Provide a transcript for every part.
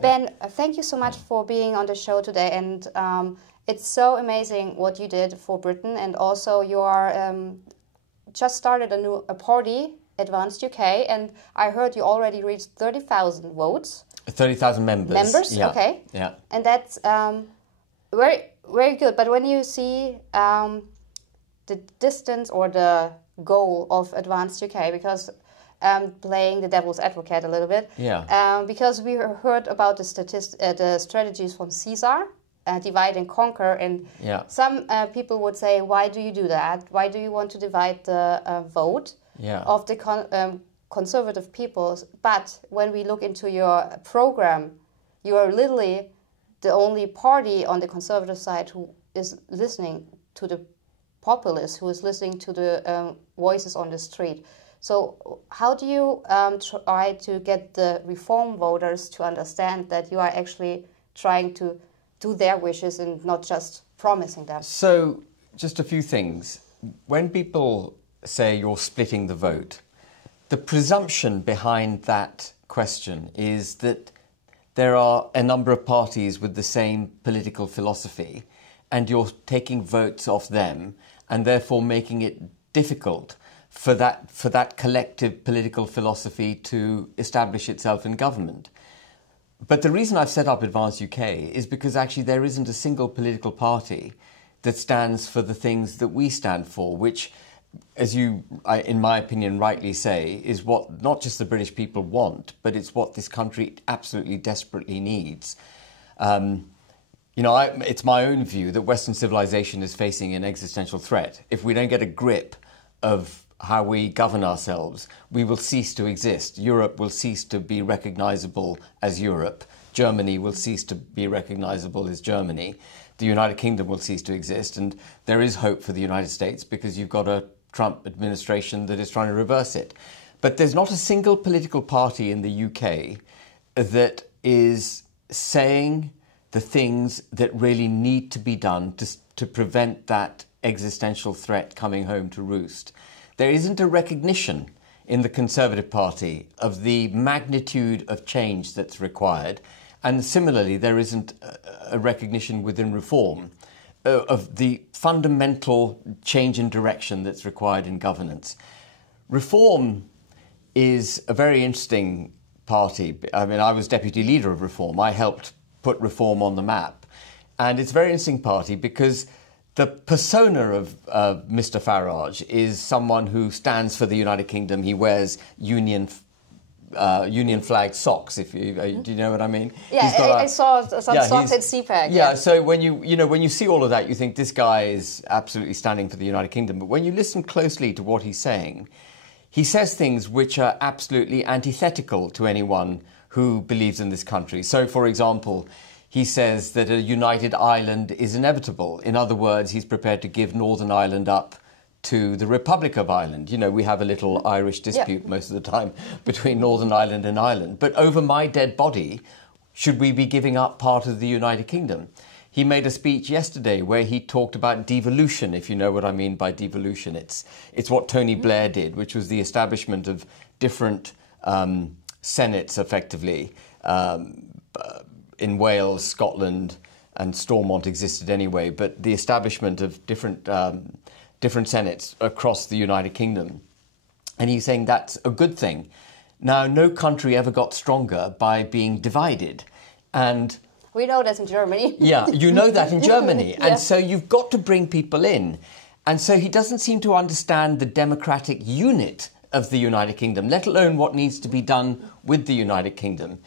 Ben, thank you so much for being on the show today, and it's so amazing what you did for Britain, and also you are just started a party, Advance UK, and I heard you already reached 30,000 votes. 30,000 members. Members, yeah. Okay. Yeah. And that's very, very good. But when you see the distance or the goal of Advance UK, because playing the devil's advocate a little bit, because we heard about the strategies from Caesar, divide and conquer, and some people would say, why do you do that? Why do you want to divide the vote of the conservative peoples? But when we look into your program, you are literally the only party on the conservative side who is listening to the populace, who is listening to the voices on the street. So how do you try to get the reform voters to understand that you are actually trying to do their wishes and not just promising them? So just a few things. When people say you're splitting the vote, the presumption behind that question is that there are a number of parties with the same political philosophy and you're taking votes off them and therefore making it difficult for that collective political philosophy to establish itself in government. But the reason I've set up Advance UK is because actually there isn't a single political party that stands for the things that we stand for, which, as you, in my opinion, rightly say, is what not just the British people want, but it's what this country absolutely desperately needs. It's my own view that Western civilization is facing an existential threat. If we don't get a grip of how we govern ourselves, we will cease to exist. Europe will cease to be recognisable as Europe. Germany will cease to be recognisable as Germany. The United Kingdom will cease to exist. And there is hope for the United States because you've got a Trump administration that is trying to reverse it. But there's not a single political party in the UK that is saying the things that really need to be done to prevent that existential threat coming home to roost. There isn't a recognition in the Conservative Party of the magnitude of change that's required. And similarly, there isn't a recognition within Reform of the fundamental change in direction that's required in governance. Reform is a very interesting party. I mean, I was deputy leader of Reform. I helped put Reform on the map. And it's a very interesting party because the persona of Mr. Farage is someone who stands for the United Kingdom. He wears Union flag socks. If you do you know what I mean? Yeah, I saw some socks at CPAC. Yeah, so when you see all of that, you think this guy is absolutely standing for the United Kingdom. But when you listen closely to what he's saying, he says things which are absolutely antithetical to anyone who believes in this country. So, for example, he says that a united Ireland is inevitable. In other words, he's prepared to give Northern Ireland up to the Republic of Ireland. You know, we have a little Irish dispute most of the time between Northern Ireland and Ireland. But over my dead body, should we be giving up part of the United Kingdom? He made a speech yesterday where he talked about devolution, if you know what I mean by devolution. It's what Tony Blair did, which was the establishment of different senates, effectively. In Wales, Scotland and Stormont existed anyway, but the establishment of different senates across the United Kingdom. And he's saying that's a good thing. Now, no country ever got stronger by being divided. And we know that in Germany. Yeah, you know that in Germany. And so you've got to bring people in. And so he doesn't seem to understand the democratic unit of the United Kingdom, let alone what needs to be done with the United Kingdom.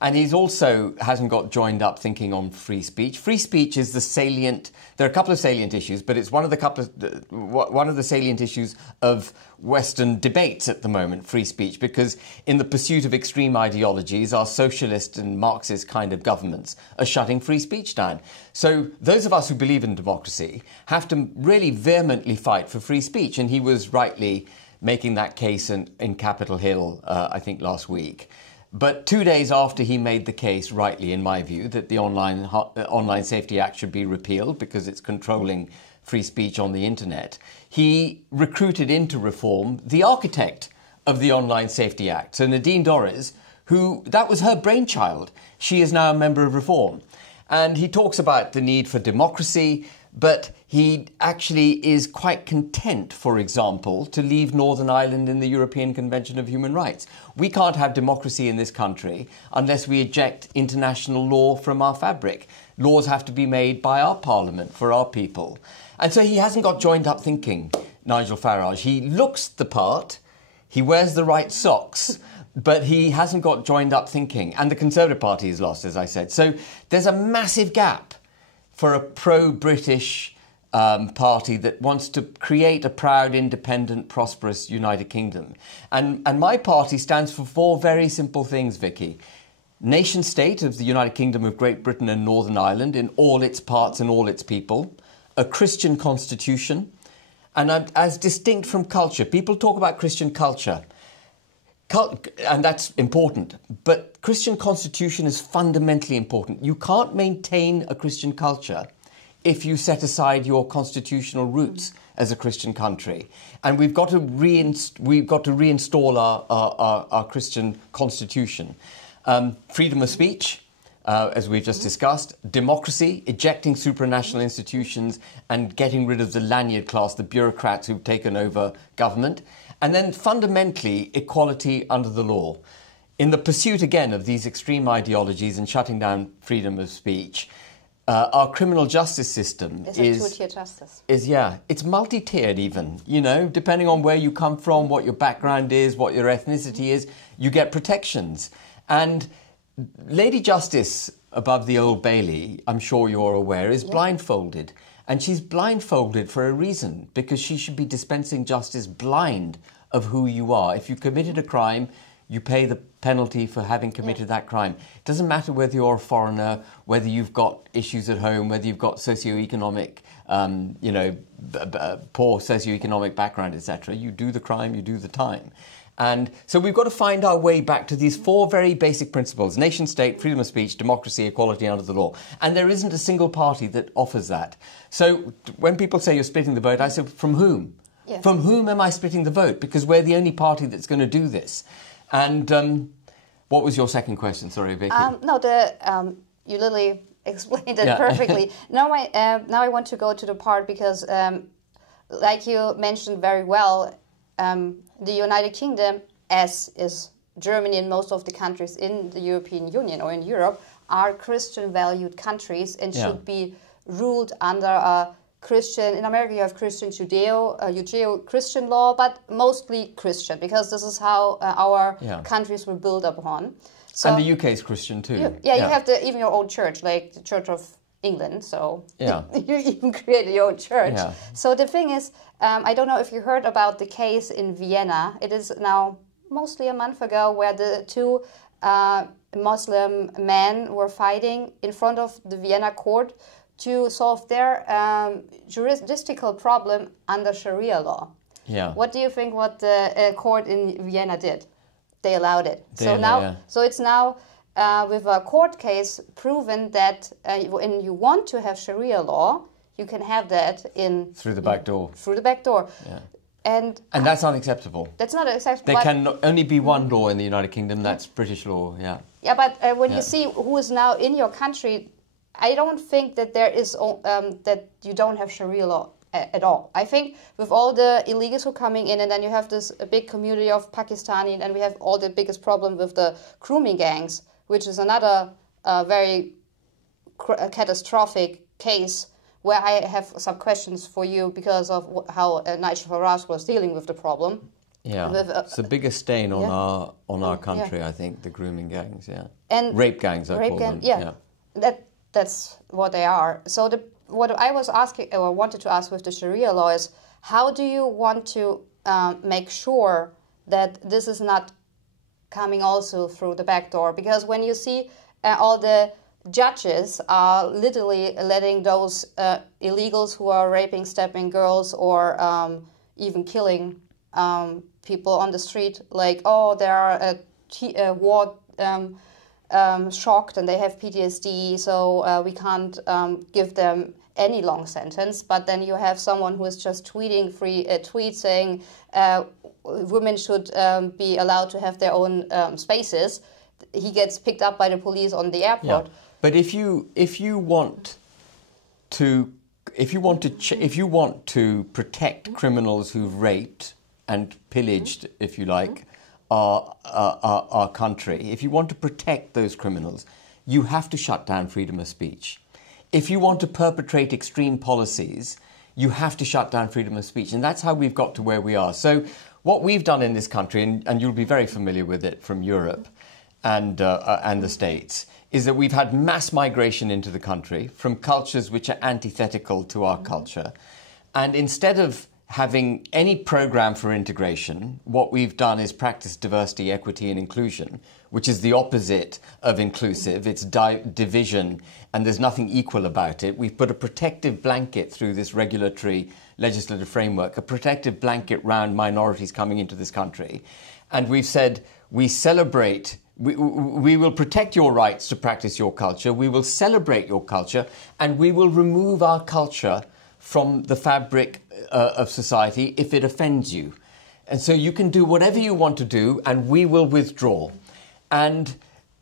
And he's also hasn't got joined up thinking on free speech. Free speech is the salient. There are a couple of salient issues, but it's one of the salient issues of Western debates at the moment. Free speech, because in the pursuit of extreme ideologies, our socialist and Marxist kind of governments are shutting free speech down. So those of us who believe in democracy have to really vehemently fight for free speech. And he was rightly making that case in Capitol Hill, I think, last week. But 2 days after he made the case, rightly in my view, that the Online Safety Act should be repealed because it's controlling free speech on the internet, he recruited into Reform the architect of the Online Safety Act. So Nadine Dorries, that was her brainchild. She is now a member of Reform. And he talks about the need for democracy, but he actually is quite content, for example, to leave Northern Ireland in the European Convention of Human Rights. We can't have democracy in this country unless we eject international law from our fabric. Laws have to be made by our parliament for our people. And so he hasn't got joined-up thinking, Nigel Farage. He looks the part, he wears the right socks, but he hasn't got joined-up thinking. And the Conservative Party is lost, as I said. So there's a massive gap for a pro-British party that wants to create a proud, independent, prosperous United Kingdom. And my party stands for 4 very simple things, Vicky. Nation-state of the United Kingdom of Great Britain and Northern Ireland in all its parts and all its people. A Christian constitution. And as distinct from culture. People talk about Christian culture. And that's important. But Christian constitution is fundamentally important. You can't maintain a Christian culture if you set aside your constitutional roots as a Christian country. And we've got to reinstall our Christian constitution. Freedom of speech, as we've just discussed. Democracy, ejecting supranational institutions and getting rid of the lanyard class, the bureaucrats who've taken over government. And then fundamentally, equality under the law. In the pursuit, again, of these extreme ideologies and shutting down freedom of speech, our criminal justice system is a two-tier justice. It's multi-tiered even, you know, depending on where you come from, what your background is, what your ethnicity is, you get protections. And Lady Justice above the Old Bailey, I'm sure you're aware, is blindfolded. And she's blindfolded for a reason, because she should be dispensing justice blind of who you are. If you committed a crime, you pay the penalty for having committed that crime. It doesn't matter whether you're a foreigner, whether you've got issues at home, whether you've got socioeconomic, poor socioeconomic background, etc. You do the crime, you do the time. And so we've got to find our way back to these 4 very basic principles: nation-state, freedom of speech, democracy, equality under the law. And there isn't a single party that offers that. So when people say you're splitting the vote, I say, from whom? Yeah. From whom am I splitting the vote? Because we're the only party that's going to do this. And what was your second question? Sorry, Vicky. You literally explained it perfectly. Now I want to go to the part because, like you mentioned very well, the United Kingdom, as is Germany and most of the countries in the European Union or in Europe, are Christian-valued countries and should be ruled under a Christian. In America, you have Christian Judeo-Christian law, but mostly Christian, because this is how our countries were built upon. So, and the UK is Christian too. You have even your own church, like the Church of England. So you even created your own church. Yeah. So the thing is, I don't know if you heard about the case in Vienna. It is now mostly a month ago, where the 2 Muslim men were fighting in front of the Vienna court to solve their juridical problem under Sharia law. Yeah. What do you think what the court in Vienna did? They allowed it. So it's now with a court case proven that when you want to have Sharia law, you can have that through the back door. Through the back door. Yeah. And that's unacceptable. That's not acceptable. There can only be one law in the United Kingdom. That's British law. Yeah. Yeah, but when you see who is now in your country, I don't think that there is that you don't have Sharia law at all. I think with all the illegals who are coming in, and then you have this big community of Pakistani, and we have all the biggest problem with the grooming gangs, which is another very catastrophic case where I have some questions for you because of how Nigel Farage was dealing with the problem. Yeah, it's the biggest stain on our country, I think, the grooming gangs, and rape gangs, I call them. That's what they are. So what I was asking, or wanted to ask with the Sharia law is, how do you want to make sure that this is not coming also through the back door? Because when you see all the judges are literally letting those illegals who are raping, stabbing girls, or even killing people on the street, like, they are war shocked and they have PTSD, so we can't give them any long sentence. But then you have someone who is just tweeting tweets saying women should be allowed to have their own spaces. he gets picked up by the police on the airport. Yeah. But if you want to protect criminals who've raped and pillaged, if you like, our country, if you want to protect those criminals, you have to shut down freedom of speech. If you want to perpetrate extreme policies, you have to shut down freedom of speech. And that's how we've got to where we are. So what we've done in this country, and you'll be very familiar with it from Europe and the States, is that we've had mass migration into the country from cultures which are antithetical to our culture. And instead of having any program for integration, what we've done is practice diversity, equity and inclusion, which is the opposite of inclusive. It's division, and there's nothing equal about it. We've put a protective blanket through this regulatory legislative framework, a protective blanket round minorities coming into this country. And we've said, we celebrate, we will protect your rights to practice your culture, we will celebrate your culture, and we will remove our culture from the fabric of society if it offends you. And so you can do whatever you want to do, and we will withdraw. And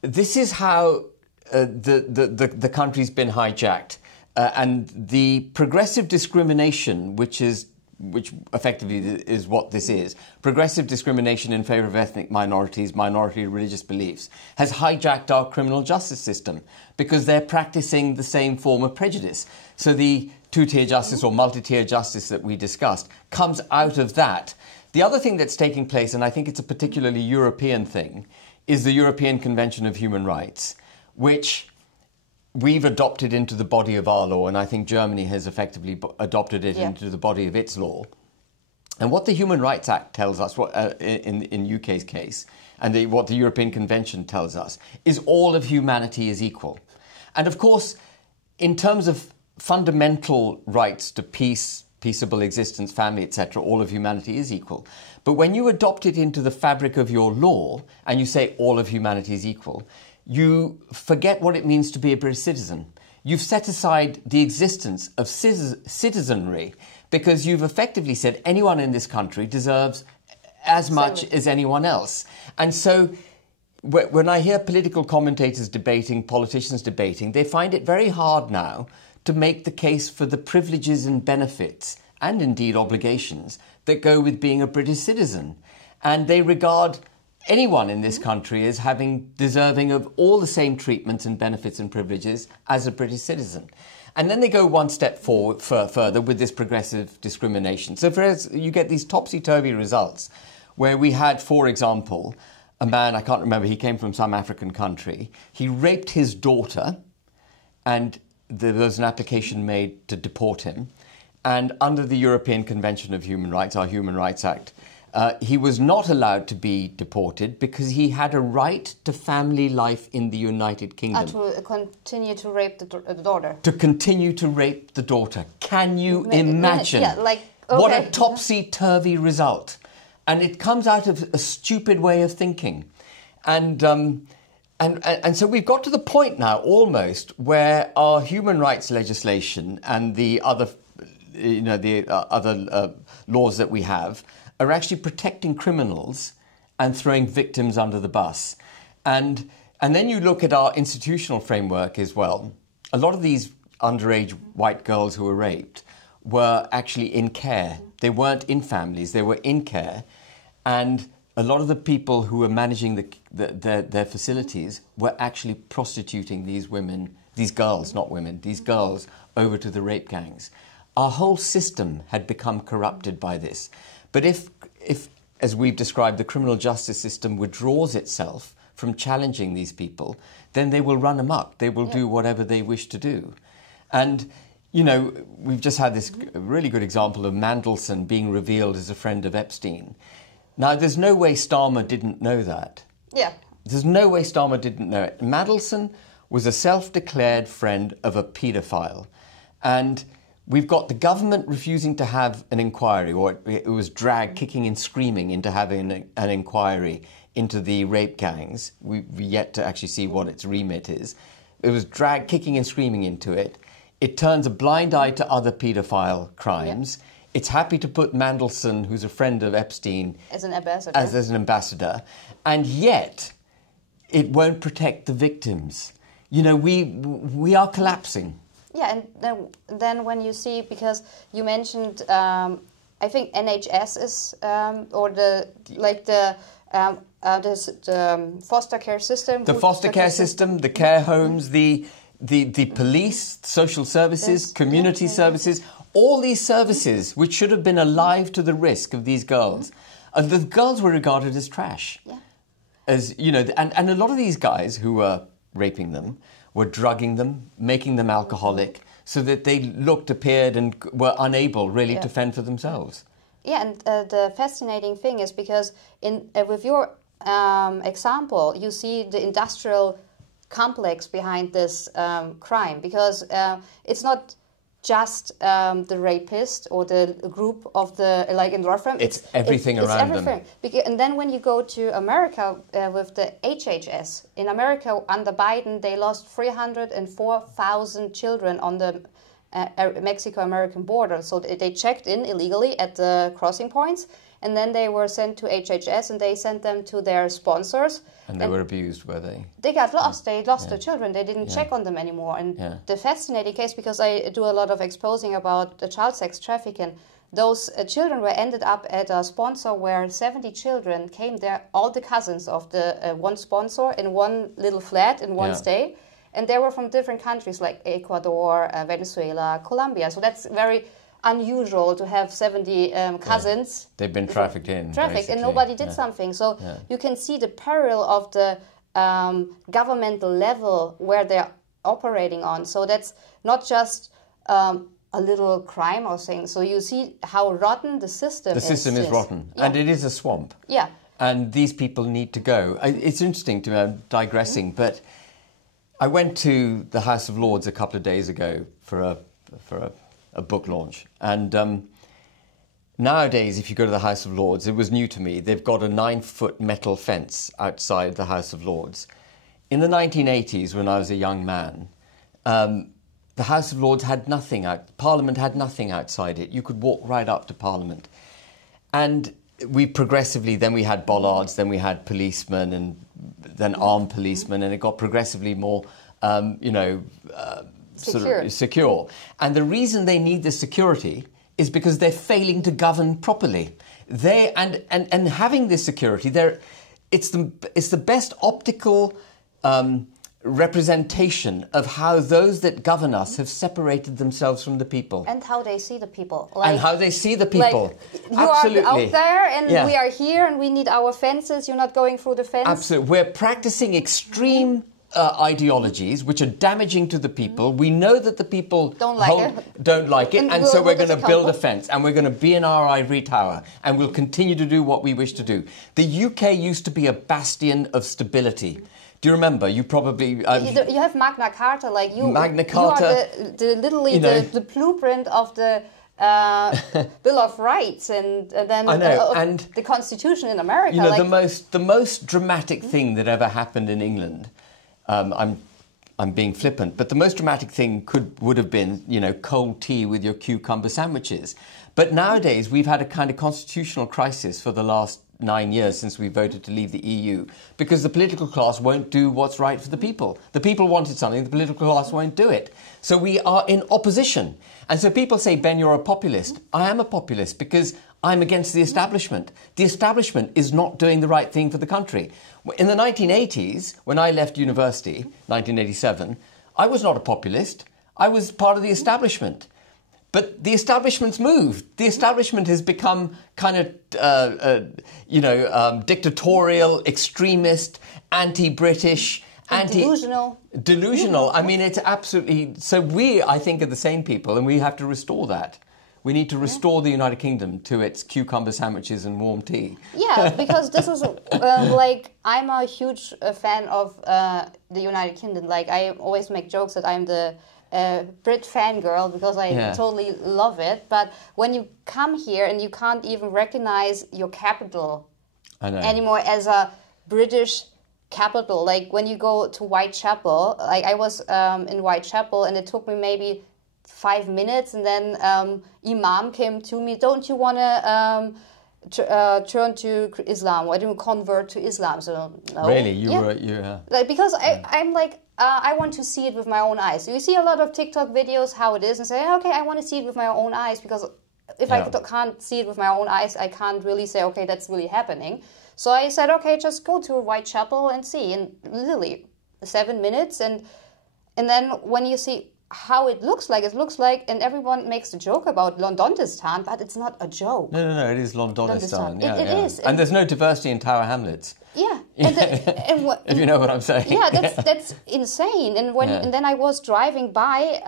this is how the country's been hijacked. And the progressive discrimination, which effectively is what this is, progressive discrimination in favour of ethnic minorities, minority religious beliefs, has hijacked our criminal justice system because they're practising the same form of prejudice. So the two-tier justice or multi-tier justice that we discussed comes out of that. The other thing that's taking place, and I think it's a particularly European thing, is the European Convention of Human Rights, which we've adopted into the body of our law, and I think Germany has effectively adopted it into the body of its law. And what the Human Rights Act tells us, in UK's case, and what the European Convention tells us, is all of humanity is equal. And of course, in terms of fundamental rights to peace, peaceable existence, family, etc., all of humanity is equal. But when you adopt it into the fabric of your law, and you say all of humanity is equal, you forget what it means to be a British citizen. You've set aside the existence of citizenry because you've effectively said anyone in this country deserves as much as anyone else. And so when I hear political commentators debating, politicians debating, they find it very hard now to make the case for the privileges and benefits, and indeed obligations, that go with being a British citizen. And they regard anyone in this country as having deserving of all the same treatments and benefits and privileges as a British citizen. And then they go one step forward further with this progressive discrimination. So you get these topsy-turvy results where we had, for example, a man, I can't remember, he came from some African country. He raped his daughter, and there was an application made to deport him. And under the European Convention of Human Rights, our Human Rights Act, he was not allowed to be deported because he had a right to family life in the United Kingdom. To continue to rape the daughter. To continue to rape the daughter. Can you imagine? Yeah, okay. What a topsy-turvy result. And it comes out of a stupid way of thinking. And so we've got to the point now, almost, where our human rights legislation and the other, laws that we have are actually protecting criminals and throwing victims under the bus. And then you look at our institutional framework as well. A lot of these underage white girls who were raped were actually in care. They weren't in families, they were in care. And a lot of the people who were managing their facilities were actually prostituting these women, these girls, not women, these girls over to the rape gangs. Our whole system had become corrupted by this. But if, as we've described, the criminal justice system withdraws itself from challenging these people, then they will run amok. They will do whatever they wish to do. And, we've just had this really good example of Mandelson being revealed as a friend of Epstein. Now, there's no way Starmer didn't know that. Yeah. There's no way Starmer didn't know it. Mandelson was a self-declared friend of a paedophile. And we've got the government refusing to have an inquiry, or it was dragged kicking and screaming into having an inquiry into the rape gangs. We've yet to actually see what its remit is. It was dragged kicking and screaming into it. It turns a blind eye to other paedophile crimes. Yeah. It's happy to put Mandelson, who's a friend of Epstein, as an ambassador. As an ambassador. And yet, it won't protect the victims. You know, we are collapsing. Yeah, and then when you see, because you mentioned, I think NHS is or the foster care system. The foster care system, the care homes, the police, social services, community services, all these services which should have been alive to the risk of these girls. And the girls were regarded as trash. Yeah. As, you know, and a lot of these guys who were raping them were drugging them, making them alcoholic, so that they appeared and were unable really to fend for themselves. Yeah, and the fascinating thing is because with your example, you see the industrial complex behind this crime, because it's not just the rapist or the group of the, like in Rotterdam. It's everything around them. And then when you go to America with the HHS, in America under Biden, they lost 304,000 children on the Mexico-American border. So they checked in illegally at the crossing points, and then they were sent to HHS, and they sent them to their sponsors. And they were abused, were they? They got lost. They lost the children. They didn't check on them anymore. And the fascinating case, because I do a lot of exposing about the child sex trafficking, those children were ended up at a sponsor where 70 children came there, all the cousins of the one sponsor, in one little flat in one stay. And they were from different countries like Ecuador, Venezuela, Colombia. So that's very unusual to have 70 cousins. They've been trafficked in. And nobody did something. So you can see the peril of the governmental level where they're operating on. So that's not just a little crime or thing. So you see how rotten the system is. The system is rotten. Yeah. And it is a swamp. Yeah. And these people need to go. It's interesting to me, I'm digressing, but I went to the House of Lords a couple of days ago for a book launch. And nowadays, if you go to the House of Lords, it was new to me, they've got a 9-foot metal fence outside the House of Lords. In the 1980s, when I was a young man, the House of Lords had nothing Parliament had nothing outside it. You could walk right up to Parliament. And we progressively, then we had bollards, then we had policemen, and then armed policemen, and it got progressively more, secure. And the reason they need the security is because they're failing to govern properly. And having this security, it's the best optical representation of how those that govern us have separated themselves from the people. And how they see the people. And how they see the people. Like, you are out there and we are here and we need our fences. You're not going through the fence. Absolutely. We're practicing extreme ideologies which are damaging to the people. We know that the people don't like it, and so we're going to build a fence, and we're going to be in our ivory tower, and we'll continue to do what we wish to do. The UK used to be a bastion of stability. Do you remember? You probably... you have Magna Carta, like you... Magna Carta... You are the blueprint of the Bill of Rights, and then and the Constitution in America. You know, the most dramatic thing that ever happened in England, I'm being flippant, but the most dramatic thing would have been, cold tea with your cucumber sandwiches. But nowadays, we've had a kind of constitutional crisis for the last 9 years since we voted to leave the EU, because the political class won't do what's right for the people. The people wanted something, the political class won't do it. So we are in opposition. And so people say, Ben, you're a populist. I am a populist because I'm against the establishment. The establishment is not doing the right thing for the country. In the 1980s, when I left university, 1987, I was not a populist. I was part of the establishment. But the establishment's moved. The establishment has become kind of, dictatorial, extremist, anti-British, delusional. I mean, it's absolutely... So we, I think, are the same people, and we have to restore that. We need to restore the United Kingdom to its cucumber sandwiches and warm tea. Yeah, because this is, I'm a huge fan of the United Kingdom. Like, I always make jokes that I'm the... Brit fangirl, because I totally love it. But when you come here and you can't even recognize your capital anymore as a British capital. Like when you go to Whitechapel, like I was in Whitechapel and it took me maybe 5 minutes, and then Imam came to me, don't you want to turn to Islam, or I didn't convert to Islam. So no. Really, you Yeah. were Like, because I'm like, I want to see it with my own eyes. So you see a lot of TikTok videos how it is, and say, okay, I want to see it with my own eyes, because if I can't see it with my own eyes, I can't really say, okay, that's really happening. So I said, okay, just go to Whitechapel and see, and literally 7 minutes, and then when you see how it looks like, and everyone makes a joke about Londonistan, but it's not a joke. No, it is Londonistan. Yeah, It is. And there's no diversity in Tower Hamlets. Yeah. If you know what I'm saying. Yeah, that's insane. And then I was driving by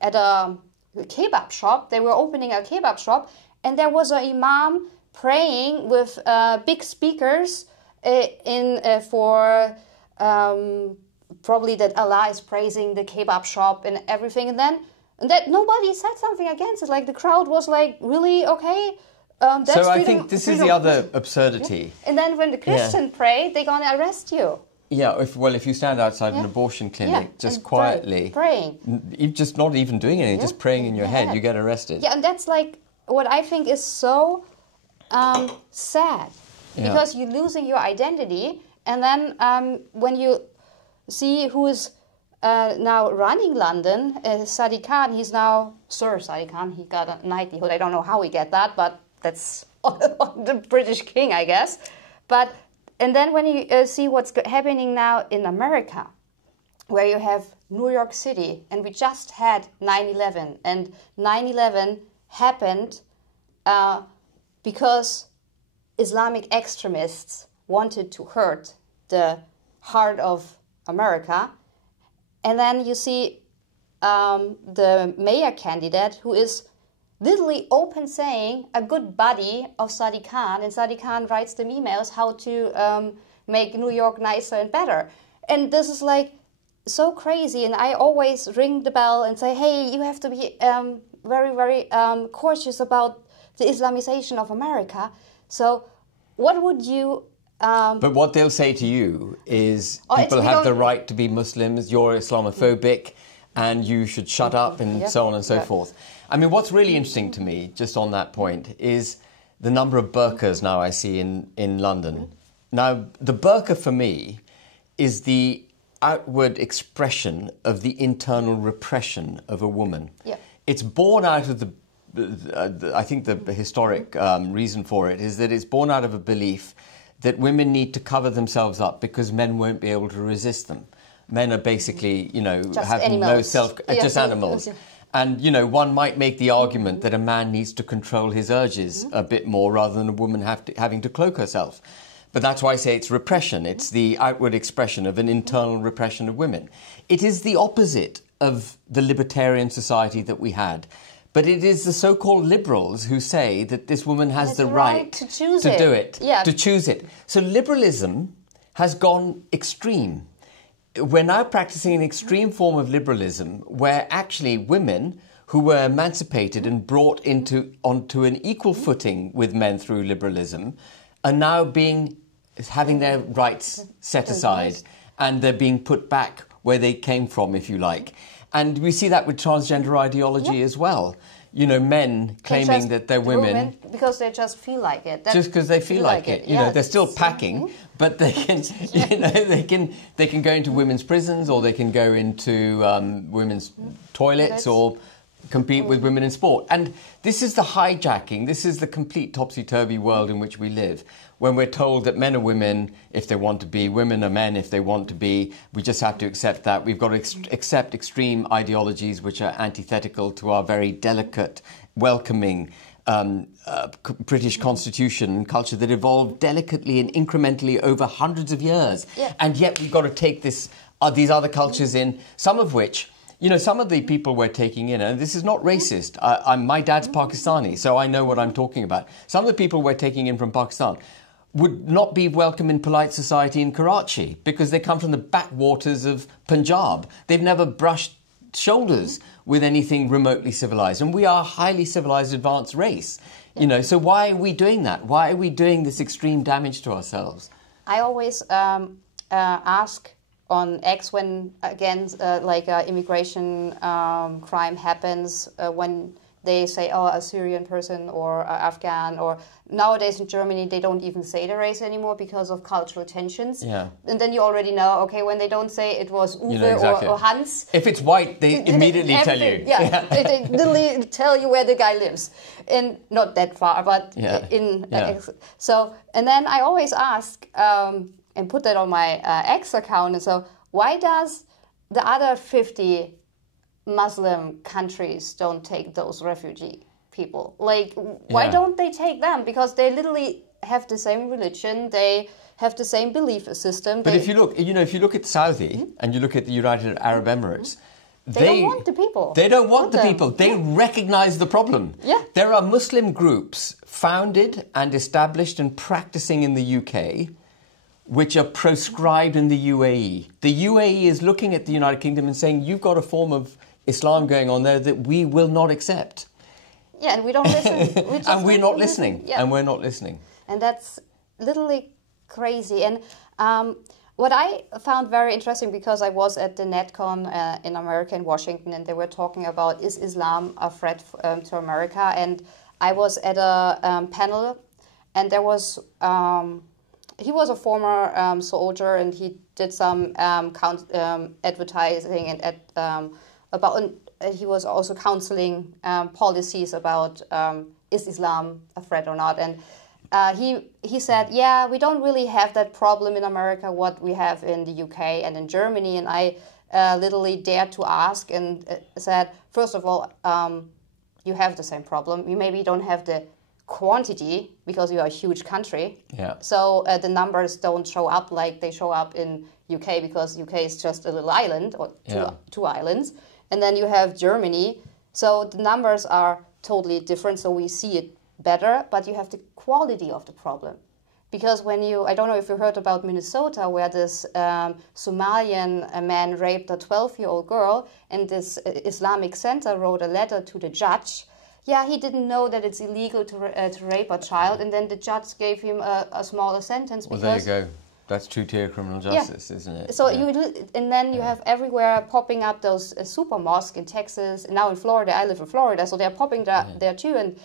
at a kebab shop. They were opening a kebab shop, and there was an imam praying with big speakers for probably that Allah is praising the kebab shop and everything, and that nobody said something against it. Like, the crowd was like, really, okay. That's so I freedom, think this is the other absurdity. Yeah. And then when the Christian pray, they're gonna arrest you. Yeah, if you stand outside an abortion clinic, just quietly praying, you're just not even doing anything, just praying in your head, you get arrested. Yeah, and that's like what I think is so sad, because you're losing your identity, and then when you see who is now running London, Sadiq Khan, he's now Sir Sadiq Khan. He got a knighthood. I don't know how he get that, but that's the British king, I guess. And then when you see what's happening now in America, where you have New York City, and we just had 9/11, and 9/11 happened because Islamic extremists wanted to hurt the heart of America. And then you see the mayor candidate, who is literally open saying a good buddy of Sadiq Khan, and Sadiq Khan writes them emails how to make New York nicer and better. And this is like so crazy, and I always ring the bell and say, hey, you have to be very, very cautious about the Islamization of America. So what would you... but what they'll say to you is people have the right to be Muslims, you're Islamophobic, and you should shut up, and so on and so forth. I mean, what's really interesting to me, just on that point, is the number of burqas now I see in London. Now, the burqa for me is the outward expression of the internal repression of a woman. Yeah. It's born out of I think the historic reason for it is that it's born out of a belief that women need to cover themselves up because men won't be able to resist them. Men are basically, have animals. Just animals. And, one might make the argument that a man needs to control his urges a bit more rather than a woman having to cloak herself. But that's why I say it's repression. It's the outward expression of an internal repression of women. It is the opposite of the libertarian society that we had. But it is the so-called liberals who say that this woman has the right to do it, to choose it. So liberalism has gone extreme. We're now practicing an extreme form of liberalism where actually women who were emancipated and brought onto an equal footing with men through liberalism are now having their rights set aside, and they're being put back where they came from, if you like. And we see that with transgender ideology as well. Men claiming that they're women because they just feel like it. Just because they feel like it. They're still packing, but they can, they can go into women's prisons, or they can go into women's toilets, or compete with women in sport. And this is the hijacking. This is the complete topsy-turvy world in which we live, when we're told that men are women if they want to be, women are men if they want to be. We just have to accept that. We've got to accept extreme ideologies which are antithetical to our very delicate, welcoming British constitution and culture that evolved delicately and incrementally over hundreds of years. Yeah. And yet we've got to take these other cultures in, some of which... some of the people we're taking in, and this is not racist. My dad's Pakistani, so I know what I'm talking about. Some of the people we're taking in from Pakistan would not be welcome in polite society in Karachi because they come from the backwaters of Punjab. They've never brushed shoulders with anything remotely civilized. And we are a highly civilized, advanced race. So why are we doing that? Why are we doing this extreme damage to ourselves? I always ask on X when, again, immigration crime happens, when they say, oh, a Syrian person or Afghan, or nowadays in Germany they don't even say the race anymore because of cultural tensions. Yeah. And then you already know, okay, when they don't say it was Uwe exactly. or Hans. If it's white, they immediately tell you. Yeah, they literally tell you where the guy lives. And not that far, but so, and then I always ask, and put that on my X account, and so why does the other 50 Muslim countries don't take those refugee people? Like, why don't they take them? Because they literally have the same religion, they have the same belief system. But if you look at Saudi and you look at the United Arab Emirates, they don't want the people. They don't want the people. They recognise the problem. Yeah. There are Muslim groups founded and established and practising in the UK which are proscribed in the UAE. The UAE is looking at the United Kingdom and saying, you've got a form of Islam going on there that we will not accept. Yeah, and we don't listen. And we're not listening. Yeah. And we're not listening. And that's literally crazy. And what I found very interesting, because I was at the NetCon in America, in Washington, and they were talking about, is Islam a threat to America? And I was at a panel, and there was... he was a former soldier, and he did some advertising and he was also counseling policies about is Islam a threat or not. And he said, yeah, we don't really have that problem in America what we have in the UK and in Germany. And I literally dared to ask and said, first of all, you have the same problem. You maybe don't have the quantity because you are a huge country. Yeah. So the numbers don't show up like they show up in UK, because UK is just a little island or two islands. And then you have Germany. So the numbers are totally different. So we see it better, but you have the quality of the problem. Because when I don't know if you heard about Minnesota, where this Somalian man raped a 12-year-old girl, and this Islamic Center wrote a letter to the judge. Yeah, he didn't know that it's illegal to rape a child, and then the judge gave him a smaller sentence. Well, there you go. That's two-tier criminal justice, isn't it? So and then you have everywhere popping up those super mosques in Texas, and now in Florida. I live in Florida, so they're popping there too, and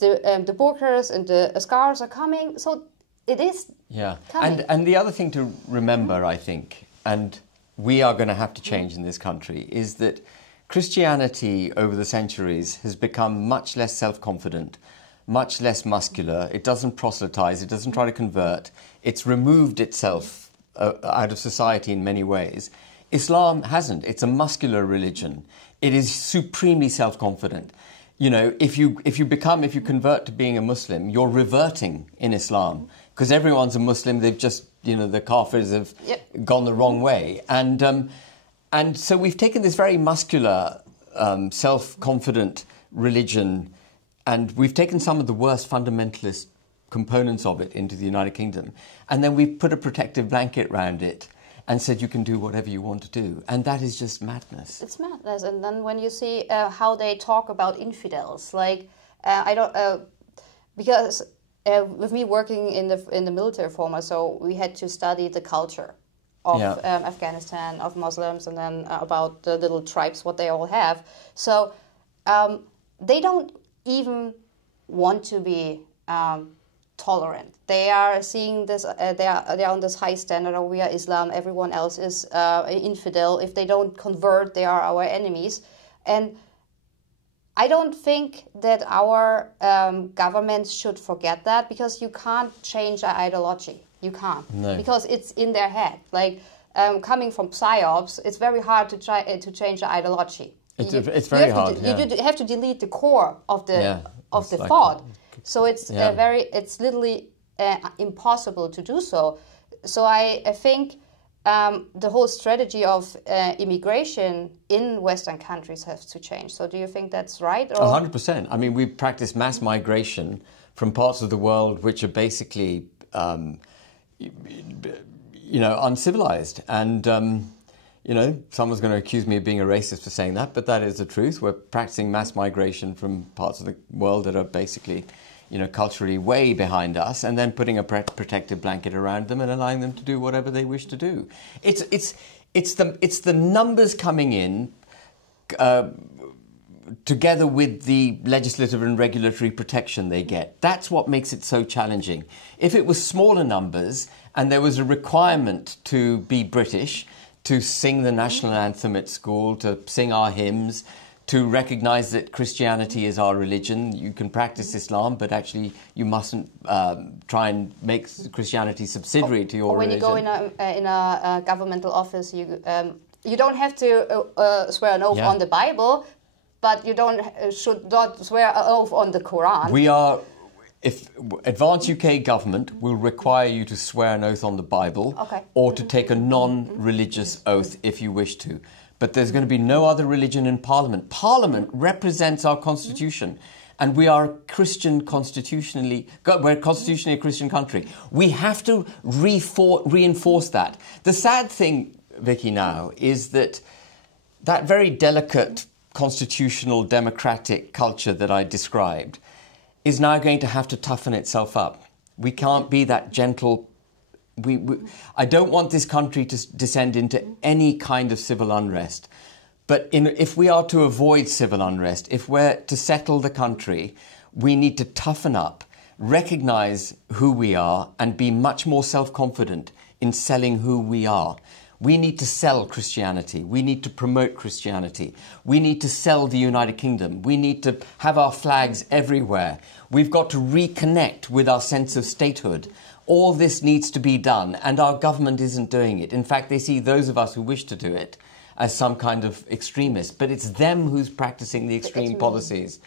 the burqas and the scarves are coming. So it is coming. And the other thing to remember, I think, and we are going to have to change in this country, is that Christianity over the centuries has become much less self-confident, much less muscular. It doesn't proselytize, it doesn't try to convert. It's removed itself out of society in many ways. Islam hasn't. It's a muscular religion. It is supremely self-confident. You know, if you convert to being a Muslim, you're reverting in Islam, because everyone's a Muslim. They've just, the Kafirs have gone the wrong way. And so we've taken this very muscular, self-confident religion, and we've taken some of the worst fundamentalist components of it into the United Kingdom, and then we've put a protective blanket around it and said you can do whatever you want to do. And that is just madness. It's madness. And then when you see how they talk about infidels, like, because with me working in the military former, so we had to study the culture of Afghanistan, of Muslims, and then about the little tribes, what they all have. So they don't even want to be tolerant. They are seeing this, they are on this high standard, oh, we are Islam, everyone else is infidel. If they don't convert, they are our enemies. And I don't think that our governments should forget that, because you can't change our ideology. You can't, because it's in their head. Like coming from PSYOPs, it's very hard to try to change the ideology. It's very hard. You have to delete the core of the thought. So it's it's literally impossible to do so. So I think the whole strategy of immigration in Western countries has to change. So do you think that's right? 100%. I mean, we practice mass migration from parts of the world which are basically, uncivilized. And, someone's going to accuse me of being a racist for saying that, but that is the truth. We're practicing mass migration from parts of the world that are basically, culturally way behind us, and then putting a protective blanket around them and allowing them to do whatever they wish to do. It's the numbers coming in, together with the legislative and regulatory protection they get. That's what makes it so challenging. If it was smaller numbers and there was a requirement to be British, to sing the national anthem at school, to sing our hymns, to recognise that Christianity is our religion. You can practice Islam, but actually you mustn't try and make Christianity subsidiary to your religion. Or when you go in a governmental office, you don't have to swear an oath on the Bible, but you should not swear an oath on the Quran. If Advance UK government will require you to swear an oath on the Bible, or to take a non-religious oath if you wish to. But there's going to be no other religion in Parliament. Parliament represents our constitution, and we are constitutionally a Christian country. We have to reinforce that. The sad thing, Vicky, now is that very delicate constitutional democratic culture that I described is now going to have to toughen itself up. We can't be that gentle. I don't want this country to descend into any kind of civil unrest. But if we are to avoid civil unrest, if we're to settle the country, we need to toughen up, recognise who we are, and be much more self-confident in selling who we are. We need to sell Christianity. We need to promote Christianity. We need to sell the United Kingdom. We need to have our flags everywhere. We've got to reconnect with our sense of statehood. All this needs to be done, and our government isn't doing it. In fact, they see those of us who wish to do it as some kind of extremist, but it's them who's practicing the extreme policies.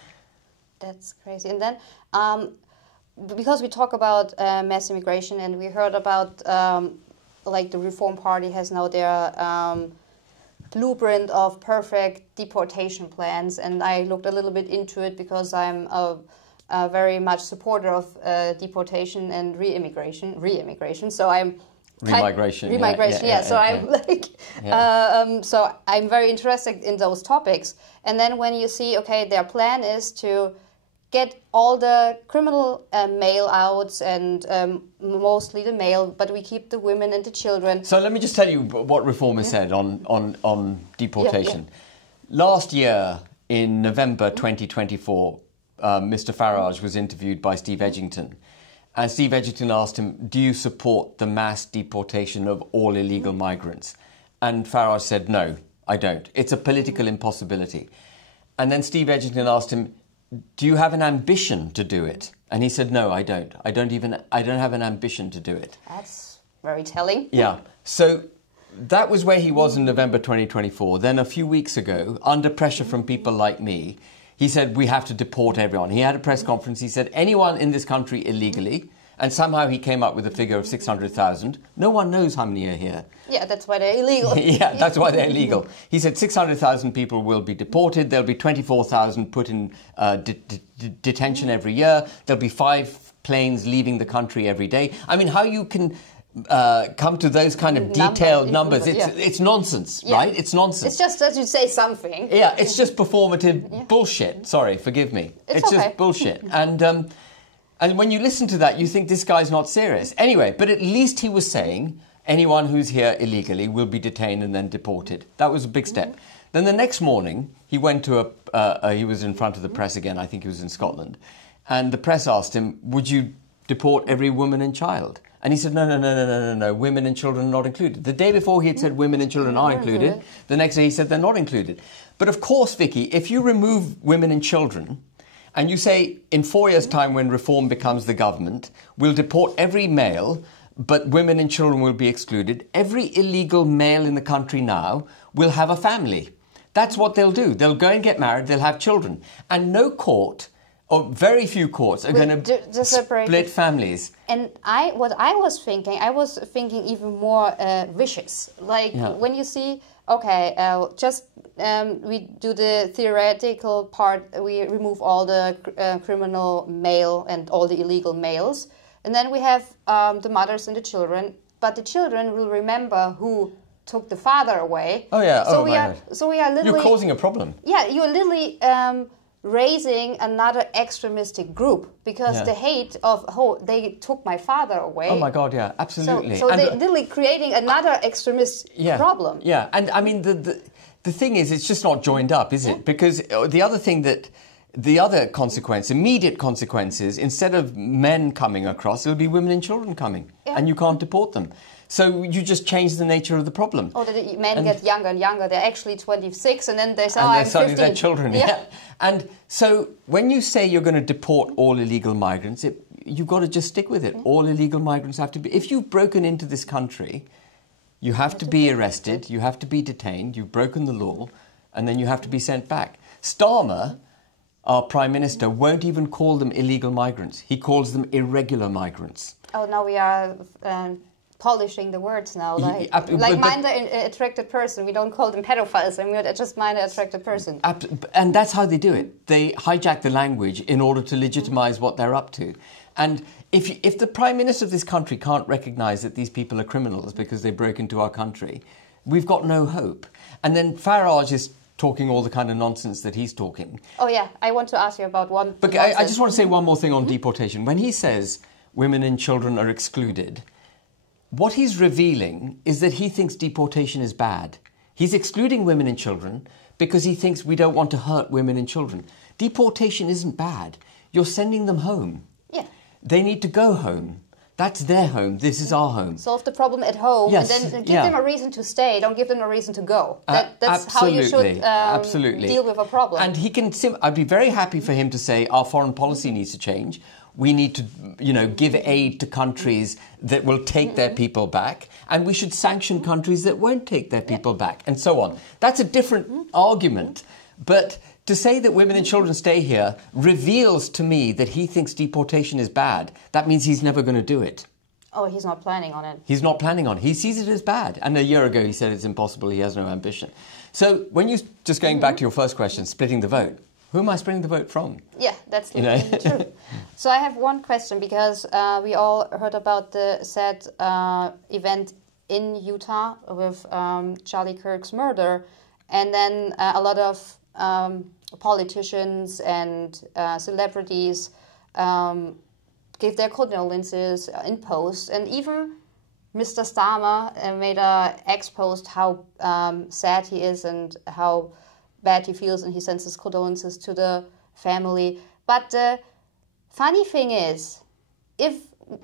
That's crazy. And then, because we talk about mass immigration, and we heard about, like, the Reform Party has now their blueprint of perfect deportation plans, and I looked a little bit into it because I'm very much supporter of deportation and re-immigration. So I'm remigration. So I'm like, so I'm very interested in those topics. And then when you see, okay, their plan is to get all the criminal male outs and mostly the male, but we keep the women and the children. So let me just tell you what Reform has said on deportation. Last year, in November 2024, Mr. Farage was interviewed by Steve Edgington. And Steve Edgington asked him, do you support the mass deportation of all illegal migrants? And Farage said, no, I don't. It's a political impossibility. And then Steve Edgington asked him, do you have an ambition to do it? And he said, no, I don't. I don't have an ambition to do it. That's very telling. Yeah. So that was where he was in November 2024. Then a few weeks ago, under pressure from people like me, he said, we have to deport everyone. He had a press conference. He said, anyone in this country illegally, and somehow he came up with a figure of 600,000. No one knows how many are here. Yeah, that's why they're illegal. Yeah, that's why they're illegal. He said 600,000 people will be deported. There'll be 24,000 put in detention every year. There'll be 5 planes leaving the country every day. I mean, how you can come to those kind of detailed numbers, it's nonsense, right? It's nonsense. It's just that you say something. Yeah, it's just performative bullshit. Sorry, forgive me. It's okay. Just bullshit. And when you listen to that, you think this guy's not serious. Anyway, but at least he was saying anyone who's here illegally will be detained and then deported. That was a big step. Then the next morning, he went to he was in front of the press again. I think he was in Scotland. And the press asked him, would you deport every woman and child? And he said, no, women and children are not included. The day before he had said women and children are included. The next day he said they're not included. But of course, Vicky, if you remove women and children and you say in 4 years' time when Reform becomes the government, we'll deport every male, but women and children will be excluded, every illegal male in the country now will have a family. That's what they'll do. They'll go and get married, they'll have children. And no court, or very few courts, are going to split families. And I was thinking even more vicious. Like when you see, okay, we do the theoretical part, we remove all the criminal male and all the illegal males. And then we have the mothers and the children, but the children will remember who took the father away. Oh yeah, so we are literally... You're causing a problem. Yeah, you're literally raising another extremistic group because the hate of, they took my father away. Oh my God, yeah, absolutely. So they're literally creating another extremist problem. Yeah, and I mean, the thing is, it's just not joined up, is it? Because the other consequence, immediate consequences, instead of men coming across, it'll be women and children coming, and you can't deport them. So you just change the nature of the problem. Oh, the men get younger and younger. They're actually 26, and then they say, I'm 15. Suddenly they're children, And so when you say you're going to deport all illegal migrants, you've got to just stick with it. All illegal migrants have to be... If you've broken into this country, you have to be arrested, you have to be detained, you've broken the law, and then you have to be sent back. Starmer, our Prime Minister, won't even call them illegal migrants. He calls them irregular migrants. Oh, now we are... polishing the words now, mind the attracted person. We don't call them pedophiles, and we're just mind the attracted person. And that's how they do it. They hijack the language in order to legitimise what they're up to. And if the Prime Minister of this country can't recognise that these people are criminals because they broke into our country, we've got no hope. And then Farage is talking all the kind of nonsense that he's talking. Oh yeah, I want to ask you about one. But I just want to say one more thing on deportation. When he says women and children are excluded, what he's revealing is that he thinks deportation is bad. He's excluding women and children because he thinks we don't want to hurt women and children. Deportation isn't bad. You're sending them home. Yeah. They need to go home. That's their home. This is our home. Solve the problem at home, and then give them a reason to stay. Don't give them a reason to go. That's how you should deal with a problem. And he can. I'd be very happy for him to say our foreign policy needs to change. We need to, give aid to countries that will take their people back, and we should sanction countries that won't take their people back, and so on. That's a different argument. But to say that women and children stay here reveals to me that he thinks deportation is bad. That means he's never going to do it. Oh, he's not planning on it. He's not planning on it. He sees it as bad. And a year ago he said it's impossible, he has no ambition. So when you, just going back to your first question, splitting the vote, who am I splitting the vote from? Yeah, that's true. So I have one question, because we all heard about the sad event in Utah with Charlie Kirk's murder, and then a lot of politicians and celebrities gave their condolences in post, and even Mr. Starmer made a ex-post how sad he is and how bad he feels, and he sends his condolences to the family. But the funny thing is, if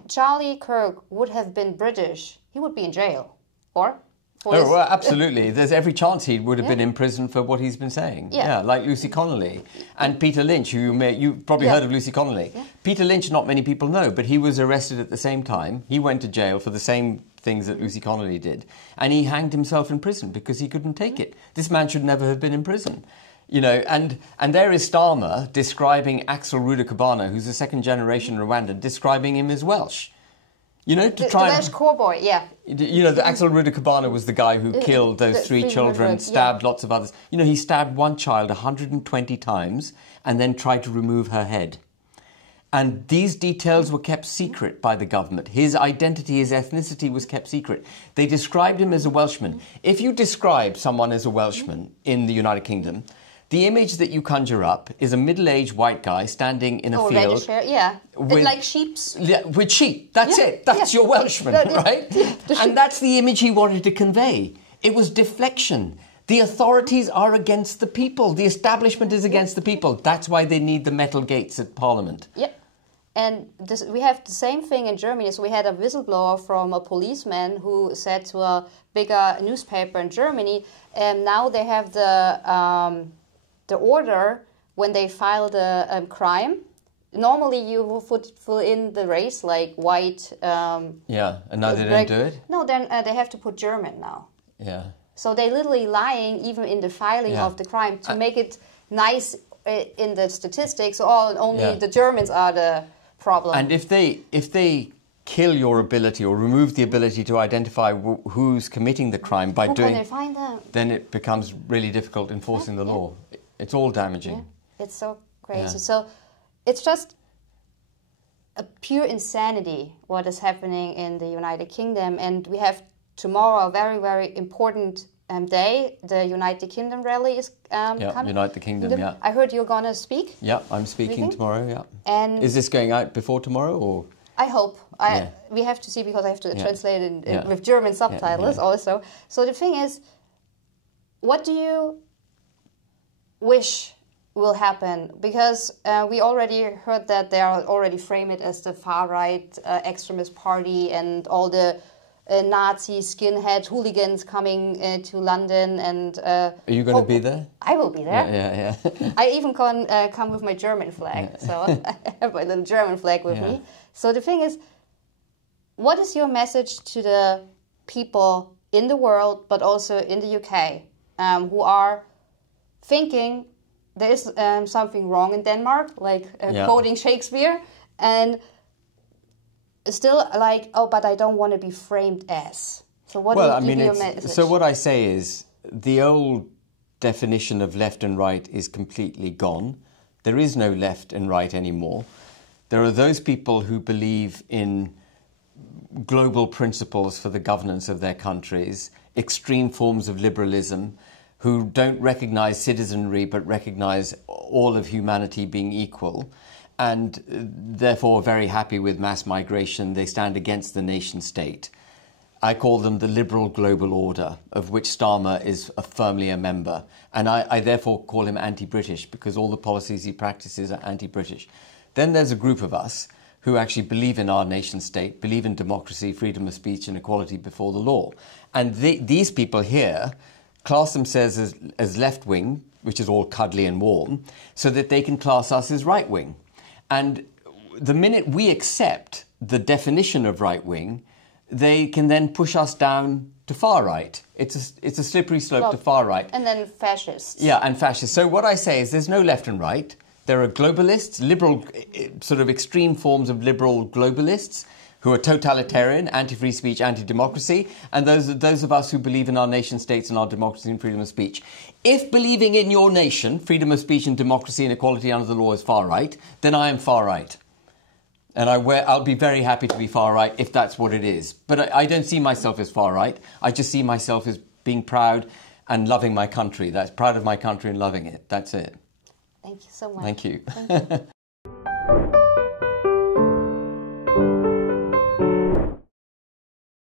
Charlie Kirk would have been British, he would be in jail. Well, absolutely. There's every chance he would have been in prison for what he's been saying. Yeah, like Lucy Connolly. And Peter Lynch, you've probably heard of Lucy Connolly. Yeah. Peter Lynch, not many people know, but he was arrested at the same time. He went to jail for the same things that Lucy Connolly did. And he hanged himself in prison because he couldn't take it. This man should never have been in prison. And there is Starmer describing Axel Rudakabana, who's a second-generation Rwandan, describing him as Welsh. The Welsh cowboy, the Axel Rudakabana was the guy who killed those three children, stabbed lots of others. He stabbed one child 120 times and then tried to remove her head. And these details were kept secret by the government. His identity, his ethnicity was kept secret. They described him as a Welshman. If you describe someone as a Welshman in the United Kingdom, the image that you conjure up is a middle-aged white guy standing in a field. With like sheeps. Yeah, with sheep. That's it. That's your Welshman, right? And that's the image he wanted to convey. It was deflection. The authorities are against the people. The establishment is against the people. That's why they need the metal gates at Parliament. Yep. And we have the same thing in Germany. So we had a whistleblower from a policeman who said to a bigger newspaper in Germany, and now they have the order when they file the crime. Normally you would fill in the race like white. And now they don't do it? No, then they have to put German now. Yeah. So they're literally lying even in the filing of the crime to make it nice in the statistics. Only the Germans are the problem. And if they kill your ability or remove the ability to identify who's committing the crime by doing, can they find them? Then it becomes really difficult enforcing the law. It's all damaging. Yeah. It's so crazy. Yeah. So it's just a pure insanity what is happening in the United Kingdom. And we have tomorrow a very, very important day. The United Kingdom rally is coming. United Kingdom, yeah. I heard you're going to speak. Yeah, I'm speaking tomorrow, yeah. And is this going out before tomorrow, or...? I hope. We have to see, because I have to translate it with German subtitles also. So the thing is, what do you wish will happen? Because we already heard that they are already frame it as the far-right extremist party and all the Nazi skinhead hooligans coming to London. And are you going to be there? I will be there. Yeah. I even can come with my German flag, so I have my little German flag with me. So the thing is, what is your message to the people in the world, but also in the UK, who are thinking there is something wrong in Denmark, like quoting Shakespeare, and still like, oh, but I don't want to be framed as. So what do your message? So what I say is, the old definition of left and right is completely gone. There is no left and right anymore. There are those people who believe in global principles for the governance of their countries, extreme forms of liberalism, who don't recognize citizenry but recognize all of humanity being equal, and therefore are very happy with mass migration. They stand against the nation state. I call them the liberal global order, of which Starmer is firmly a member. And I therefore call him anti-British, because all the policies he practices are anti-British. Then there's a group of us who actually believe in our nation state, believe in democracy, freedom of speech and equality before the law. And these people here class themselves as left-wing, which is all cuddly and warm, so that they can class us as right-wing. And the minute we accept the definition of right-wing, they can then push us down to far-right. It's a slippery slope to far-right. And then fascists. Yeah, and fascists. So what I say is there's no left and right. There are globalists, liberal, sort of extreme forms of liberal globalists, who are totalitarian, anti-free speech, anti-democracy, and those of us who believe in our nation states and our democracy and freedom of speech. If believing in your nation, freedom of speech and democracy and equality under the law is far right, then I am far right. And I'll be very happy to be far right if that's what it is. But I don't see myself as far right. I just see myself as being proud and loving my country. That's proud of my country and loving it. That's it. Thank you so much. Thank you.